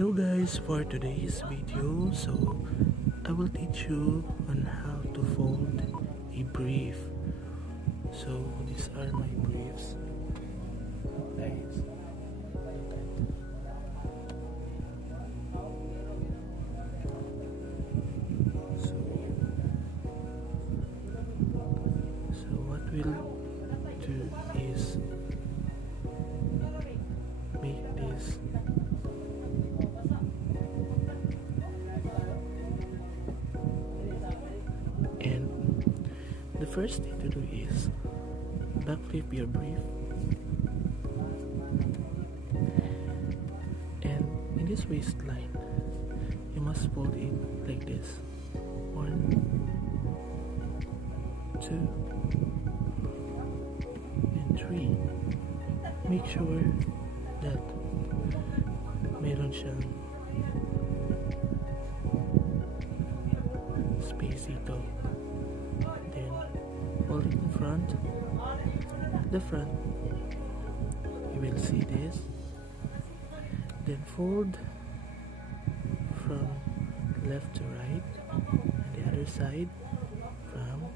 Hello guys, for today's video, I will teach you on how to fold a brief. So these are my briefs. Guys, so what we'll do is make this and the first thing to do is backflip your brief, and in this waistline you must fold it like this. 1, 2 and 3. Make sure that meron siyang space dito. Then hold it in front. At the front you will see this. Then fold from left to right, and the other side from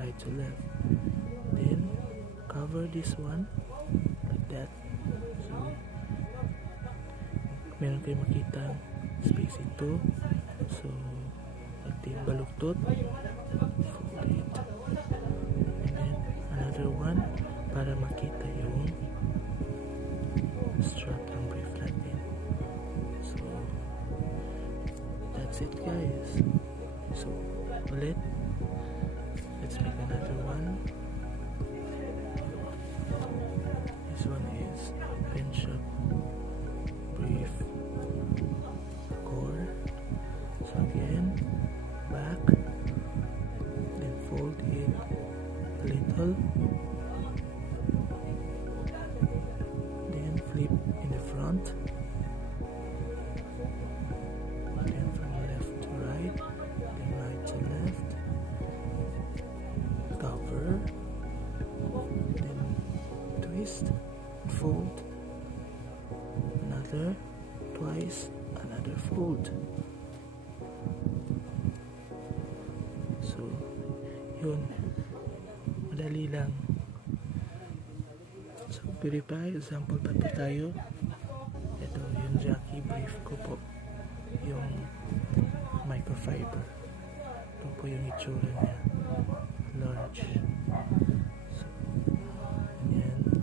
right to left. Then cover this one like that. So meron kayo makita space ito. So pag di baluktot, fold it. And then another one para makita yung strap ng brief natin. So that's it guys. So ulit, let's make another one. This one is pinch up brief core. So again, back, then fold it a little, then flip in the front, then from left to right, then right to left, cover, then twist, fold, another, twice, another fold. So yun, madali lang. So verify, example pa po tayo. Ito yung Jackie brief ko po, yung microfiber. Ito po yung itsura niya, large. So yan.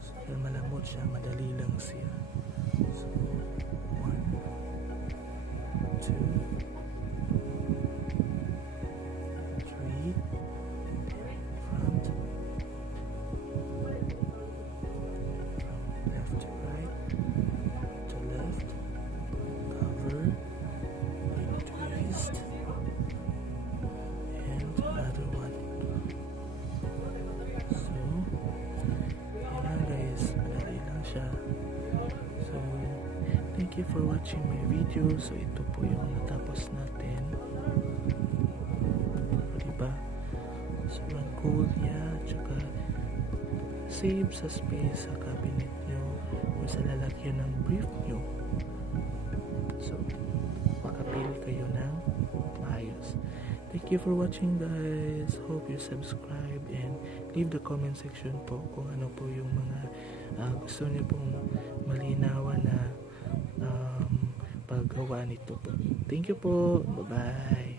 So malamot siya, madali lang siya. So 1, 2, 3, front, from left to right, to left, cover, then twist, and another one. So yan lang guys, madali lang siya. So thank you for watching my video. So ito po yung natapos natin. Diba? Sobrang cool niya, tsaka save sa space sa cabinet nyo o sa lalagyan ng brief nyo. So makapili kayo ng maayos. Thank you for watching guys. Hope you subscribe and leave the comment section po kung ano po yung mga gusto niyo pong malinawan na paggawa nito po. Thank you po. Bye bye.